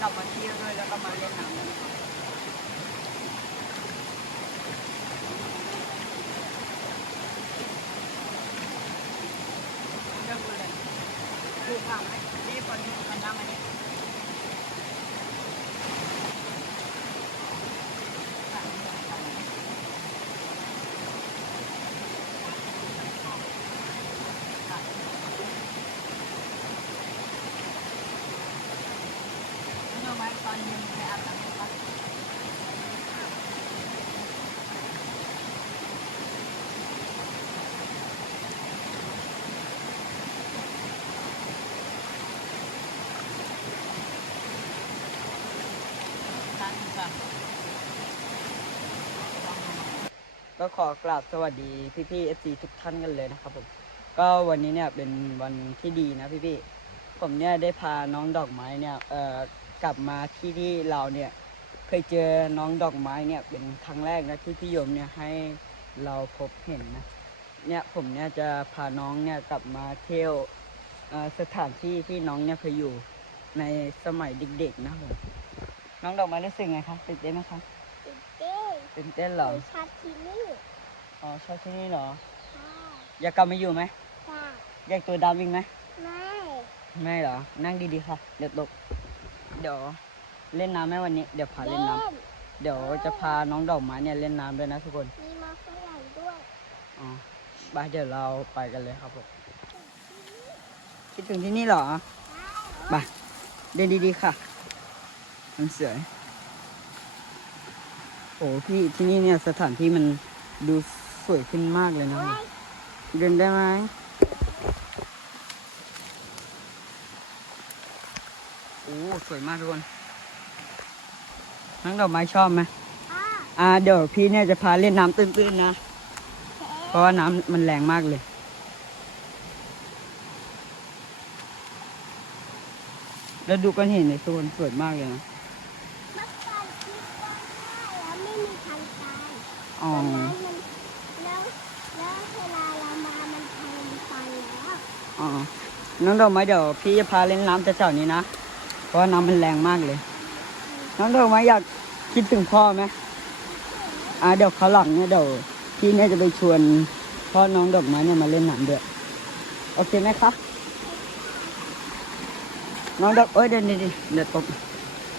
กลับมาเที่ยวด้วยแล้วก็มาเล่นน้ำด้วยนะครับเลือกดูเลยดูผ่านไหมนี่คนนี้มันนั่งอันนี้ผ่านผ่านผ่านผ่านนี่เอาไว้ตอนเย็นไปอาบน้ำนะครับก็ขอกราบสวัสดีพี่ๆเอซีทุกท่านกันเลยนะครับผม ก็วันนี้เนี่ยเป็นวันที่ดีนะพี่ๆ ผมเนี่ยได้พาน้องดอกไม้เนี่ยเอ่อ กลับมาที่ที่เราเนี่ยเคยเจอน้องดอกไม้เนี่ยเป็นครั้งแรกนะที่พี่ยมเนี่ยให้เราพบเห็นนะเนี่ยผมเนี่ยจะพาน้องเนี่ยกลับมาเที่ยวเอ่อสถานที่ที่น้องเนี่ยเคยอยู่ในสมัยเด็กๆนะผมน้องดอกไม้รู้สึกไงครับตื่นเต้นไหมครับตื่นเต้นตื่นเต้นเหรอหนูชอบที่นี่อ๋อชอบที่นี่เหรอค่ะอยากกลับมาอยู่ไหมค่ะอยากตัวดำอีกไหมไม่ไม่เหรอนั่งดีๆค่ะเดี๋ยวตก เดี๋ยวเล่นน้ำไหมวันนี้เดี๋ยวพาเล่นน้ำเดี๋ยวจะพาน้องดอกไม้เนี่ยเล่นน้ำด้วยนะทุกคนมีมาฝรั่งด้วยอ๋อไปเดี๋ยวเราไปกันเลยครับผมคิดถึงที่นี่เหรอไปเดินดีๆค่ะมันสวยโอ้พี่ที่นี่เนี่ยสถานที่มันดูสวยขึ้นมากเลยนะโอ้ยเดินได้ไหม โอ้สวยมากทุกคนน้องดอกไม้ชอบไหมอ่าอ่าเดี๋ยวพี่เนี่ยจะพาเล่นน้ำตื้นๆนะเจ๊เพราะว่าน้ำมันแรงมากเลยแล้วดูกันเห็นในโซนสวยมากเลยนะเมื่อก่อนคิดว่าแล้วไม่มีทางการอ๋อตอนนั้นมันแล้วแล้วเวลาเรามามันทางไปแล้วอ๋อน้องดอกไม้เดี๋ยวพี่จะพาเล่นน้ำแถวๆนี้นะ เพราะว่าน้ำมันแรงมากเลย น้องดอกไม้อยากคิดถึงพ่อไหมอ่าเดี๋ยวเขาวหลังเนี่ยเดี๋ยวพี่เนี่ยจะไปชวนพ่อน้องดอกไม้เนี่ยมาเล่นน้ำด้วยโอเคไหมคะน้องดอกเอ้ยเดี๋ยวเดี๋ยวเดี๋ยวตก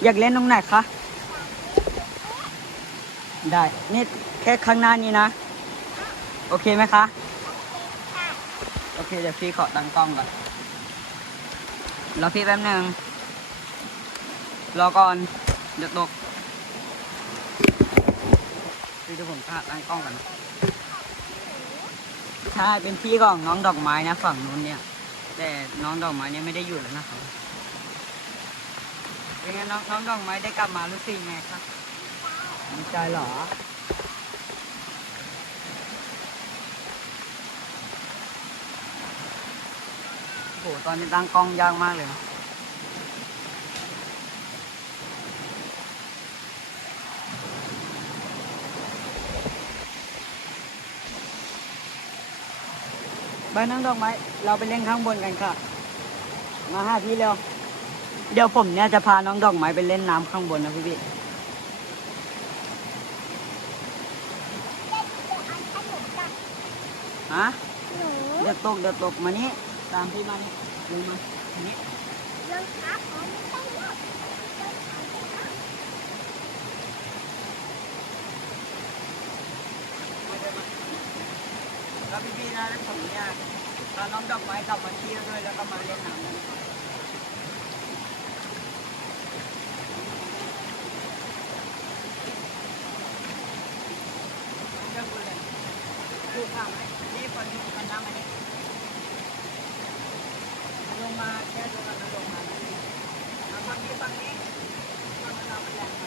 อยากเล่นตรงไหนคะได้นี่แค่ข้างหน้านี้นะ โอเคไหมคะโอเคเดี๋ยวพี่ขอตั้งกล้องก่อนรอพี่แป๊บหนึง รอก่อนเดี๋ยวตกพี่เดี๋ยวผมขาตั้งกล้องก่อนนะใช่เป็นพี่ของน้องดอกไม้นะฝั่งนู้นเนี่ย แต่น้องดอกไม้เนี่ยไม่ได้อยู่แล้วนะครับเป็นไงน้องน้องดอกไม้ได้กลับมารู้สึกไงครับดีใจเหรอโหตอนนี้ตั้งกล้องยากมากเลยนะ ใบนั่งดอกไม้ เราไปเล่นข้างบนกันค่ะ มาห้าพี่เร็ว เดี๋ยวผมเนี่ยจะพาน้องดอกไม้ไปเล่นน้ำข้างบนนะพี่พี่เล่นเดี๋ยวเอาขนมกับฮะหนูเดี๋ยวตกเดี๋ยวตกมานี่ตามพี่มานี่ลงมาอันนี้รองเท้าของไม่ต้องยกรองเท้าไม่ต้อง แล้วพี่ๆนะแล้วผมเนี่ยพาน้องดอกไม้กลับมาเที่ยวด้วยแล้วก็มาเล่นน้ำด้วยนครับเลือกดูเลยดูผ่านไหมนี่คนนี้มันนั่งอันนี้ลงมาแค่ตรงนั้นลงมาแล้วฝั่งนี้ฝั่งนี้ฝั่งนั้นเรามันแรง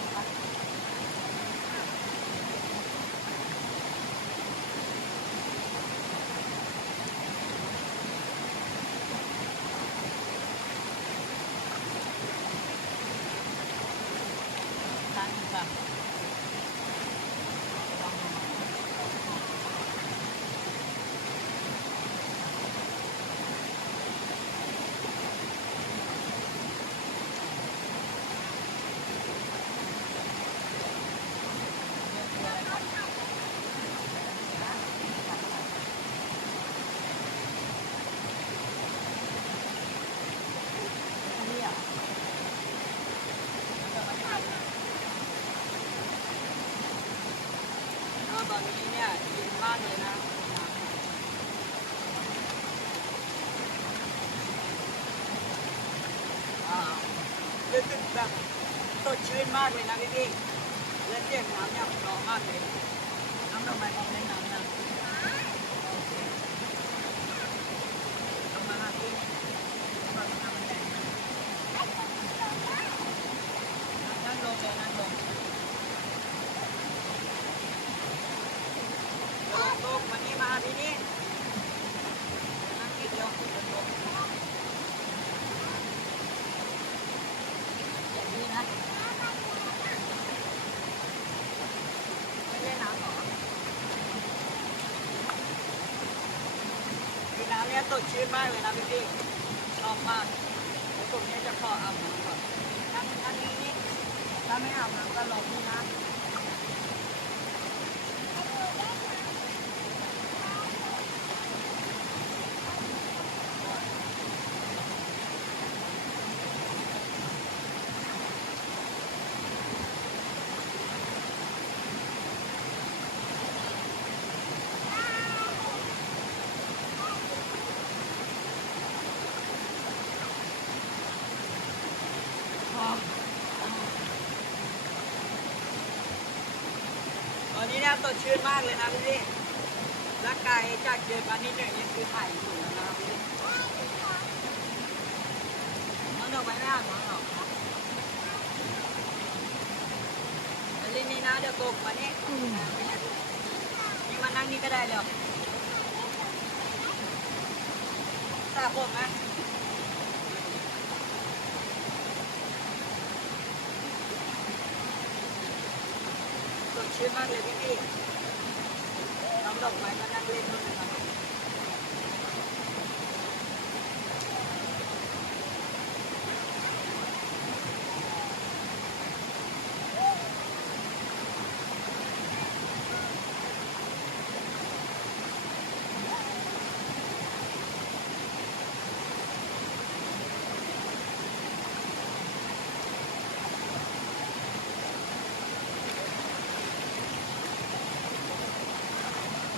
รู้สึกแบบสดชื่นมากเลยนะพี่พี่และเสียงน้ำเนี่ยเพร้อมากเลยน้ำดอกไม้ของแม่น้ำนะโอเคลงมาหาพี่ก่อนน้ำมันแดงนะนั่งลงเลยนั่งลง โลกโลกวันนี้มาที่นี่นั่งกินเดียวคุณจะลงอย่างนี้นะไม่เล่นน้ำหรอคือน้ำเนี่ย สดชื่นมากเลยนะพี่พี่ชอบมากแล้วผมเนี่ยจะขออาบน้ำก่อนนั่งนั่งนี้นี่ถ้าไม่อาบน้ำก็ลอพี่นะ ดชื่นมากเลยนะพี่พี่ร่างกายจากเดินมานิดหนึ่งนี่คือถ่ายอยู่แล้วนะครับพี่น้องดอกไม้ไม่อ่านน้องหรอกนะล่นนี่นะเดี๋ยวโกกมาเนี่ยนี่มานั่งนี่ก็ได้เลยสระผมไหมสด ชื่นมากเลยพี่พี่น้องดอกไม้ก็นั่งเล่นด้วยนะครับ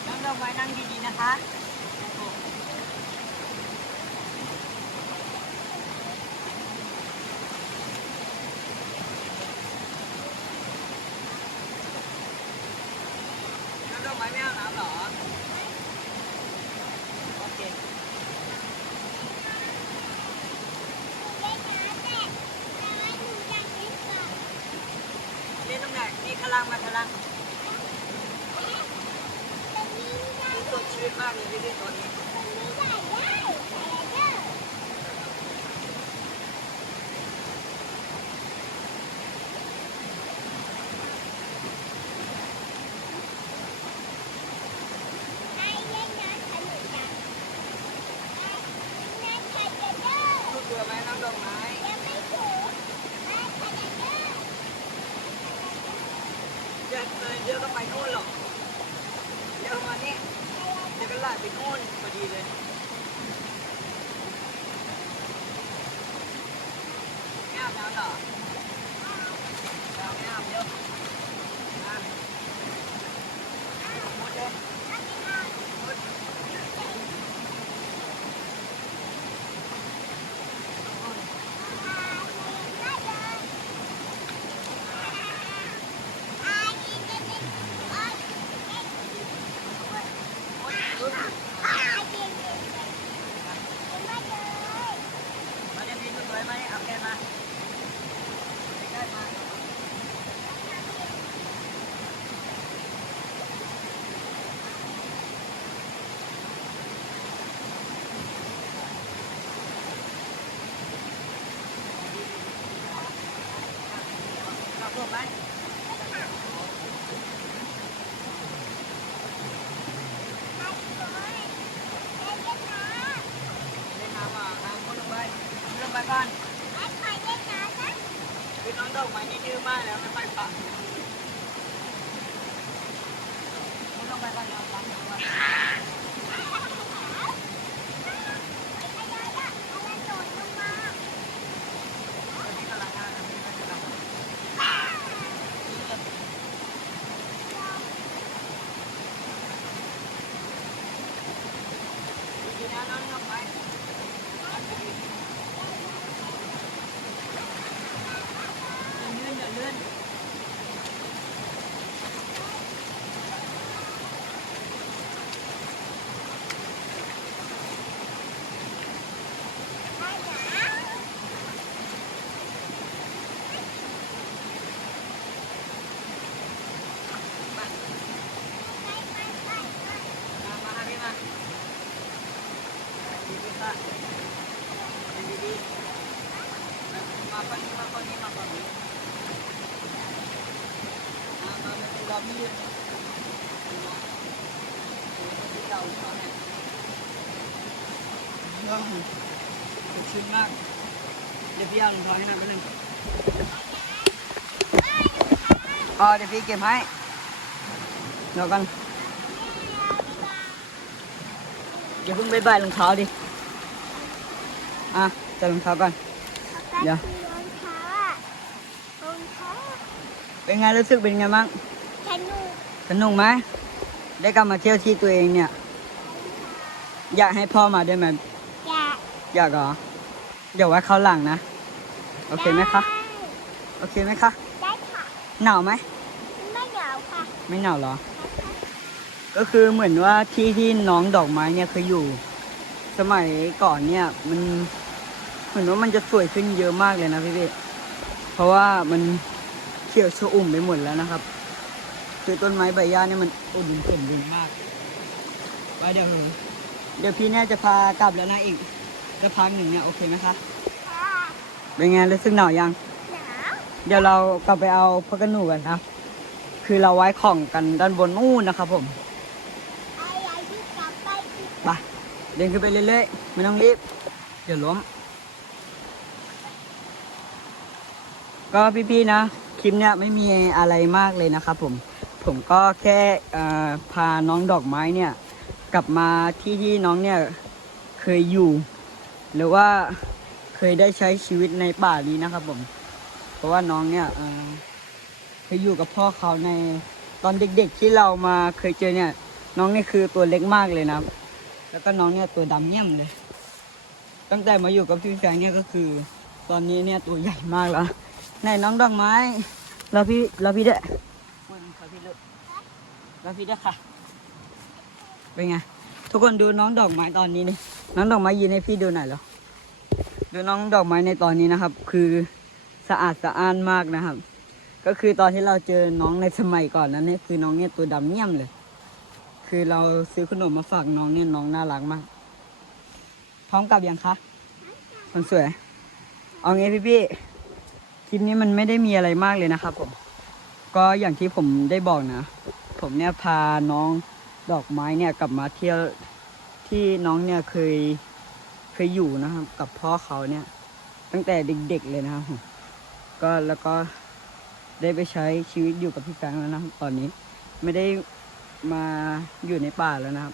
น้องดอก ไม้นั่งดีๆนะคะน้องดอกไม้ไม่เอาน้ำหรอ โอเคเล่นตรงไหนนี่ขลังมาขาง ลังนี่สดชื่นมากเลยพี่พี่ตัวนี้ลูกเรือไหมน้ำดอกไม้เดี๋ยวเออเดี๋ยวต้องไปนู่นหรอกเดี๋ยวมานี่เดี๋ย วก็ลาดไปนู่นพอดีเลยงามแล้วเหรอเราไม่อาบเยอะหมดเลยหมดหมดหมดมาเดี๋ยวพี่สวยๆมาเนี่ยเอาแกนมา ผมไหมเล่นน้ำอะน้ำก็ลงไปลงไปก่อนคือน้องดอกไม้นี่ดื้อมากแล้วไม่ไปปะลงไปก่อนนะล้างมือก่อนพี่กำลังงานนะพี่ไม่เป็นไรดีๆนะน้องดอกไม้อย่าเลื่อนอย่าเลื่อน มามาหาพี่มาดีดีค่ะดีดีมาคนนี้มาคนนี้มาคนนี้มามาเป็นรอบนี้มาที่เราเขาเนี่ย เรื่องสดชื่นมาก เดี๋ยวพี่เอารองเท้าให้หน่อยนิดนึงอ๋อเดี๋ยวพี่เก็บให้เดี๋ยวกันอย่าเพิ่งไปบ่ายรองเท้าดิ อะใส่รองเท้าก่อน เดี๋ยว รองเท้าอะรองเท้าเป็นไงรู้สึกเป็นไงบ้าง สนุกสนุกไหม ได้กลับมาเที่ยวที่ตัวเองเนี่ย อยากให้พ่อมาด้วยไหม อยากอยากเหรอ เดี๋ยวไว้เขาวหลังนะ โอเคไหมคะ โอเคไหมคะ ได้ค่ะ หนาวไหม ไม่เหงาค่ะ ไม่หนาวเหรอ ก็คือเหมือนว่าที่ที่น้องดอกไม้เนี่ยเคยอยู่ สมัยก่อนเนี่ยมันเหมือนว่ามันจะสวยขึ้นเยอะมากเลยนะพี่พี่เพราะว่ามันเขียวชอุ่มไปหมดแล้วนะครับ คือต้นไม้ใบหญ้าเนี่ยมันอุดมสมบูรณ์มาก ไปเดี๋ยวเดี๋ยวพี่เนี่ยจะพากลับแล้วนะอีก จะพักหนึ่งเนี่ยโอเคไหมคะค่ะเป็นไงรู้สึกหนาวยังหนาวเดี๋ยวเรากลับไปเอาพักกันหนูกันครับคือเราไว้ของกันด้านบนนู่นนะครับผมไอ้ไอ้ที่กลับไปที่ไปเดินขึ้นไปเรื่อยๆไม่ต้องรีบ เดี๋ยวล้ม ก็พี่ๆนะ คลิปเนี้ยไม่มีอะไรมากเลยนะครับผม ผมก็แค่เอ่อพาน้องดอกไม้เนี่ย กลับมาที่ที่น้องเนี่ยเคยอยู่ หรือว่าเคยได้ใช้ชีวิตในป่านี้นะครับผม เพราะว่าน้องเนี่ยเอ่อเคยอยู่กับพ่อเขาในตอนเด็กๆที่เรามาเคยเจอเนี่ย น้องเนี่ยคือตัวเล็กมากเลยนะครับแล้วก็น้องเนี่ยตัวดำเยี่ยมเลย ตั้งแต่มาอยู่กับพี่แฟงเนี่ยก็คือ ตอนนี้เนี่ยตัวใหญ่มากแล้วไหนน้องดอกไม้เราพี่เราพี่ด้วยอุ๊ยเราพี่ด้วยเราพี่ด้วยค่ะ เป็นไง ทุกคนดูน้องดอกไม้ตอนนี้นี่น้องดอกไม้ยืนให้พี่ดูหน่อยเหรอดูน้องดอกไม้ในตอนนี้นะครับ คือสะอาดสะอ้านมากนะครับ ก็คือตอนที่เราเจอน้องในสมัยก่อนนั้นเนี่ยคือน้องเนี่ยตัวดำเยี่ยมเลย คือเราซื้อขนมมาฝากน้องเนี่ยน้องน่ารักมาก พร้อมกลับยังคะคนสวย เอางี้พี่พี่คลิปนี้มันไม่ได้มีอะไรมากเลยนะครับผม ก็อย่างที่ผมได้บอกนะ ผมเนี่ยพาน้อง ดอกไม้เนี่ยกลับมาเที่ยวที่น้องเนี่ยเคยเคยอยู่นะครับ กับพ่อเขาเนี่ย ตั้งแต่เด็กๆเลยนะครับก็แล้วก็ได้ไปใช้ชีวิตอยู่กับพี่แฟงแล้วนะครับตอนนี้ไม่ได้มาอยู่ในป่าแล้วนะครับ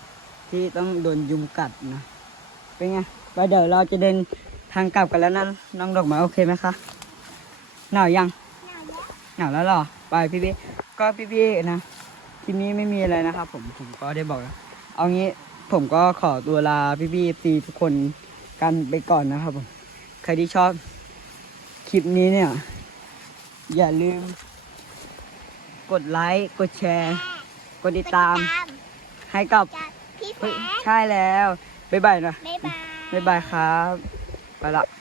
ที่ต้องโดนยุงกัดนะเป็นไงไปเดี๋ยวเราจะเดินทางกลับกันแล้วนะน้องดอกไม้โอเคไหมคะหนาวยังหนาวแล้วหนาวแล้วหรอไปพี่พี่ก็พี่พี่นะ ทีนี้ไม่มีอะไรนะครับผมผมก็ได้บอกแล้วเอางี้ผมก็ขอตัวลาพี่พี่ตีทุกคนกันไปก่อนนะครับผมใครที่ชอบคลิปนี้เนี่ย อย่าลืม กดไลค์กดแชร์ กดติดตาม ให้กับจากพี่แฟเฮ้ยนใช่แล้วบ๊ายบายนะบ๊ายบายบ๊ายบายครับไปละ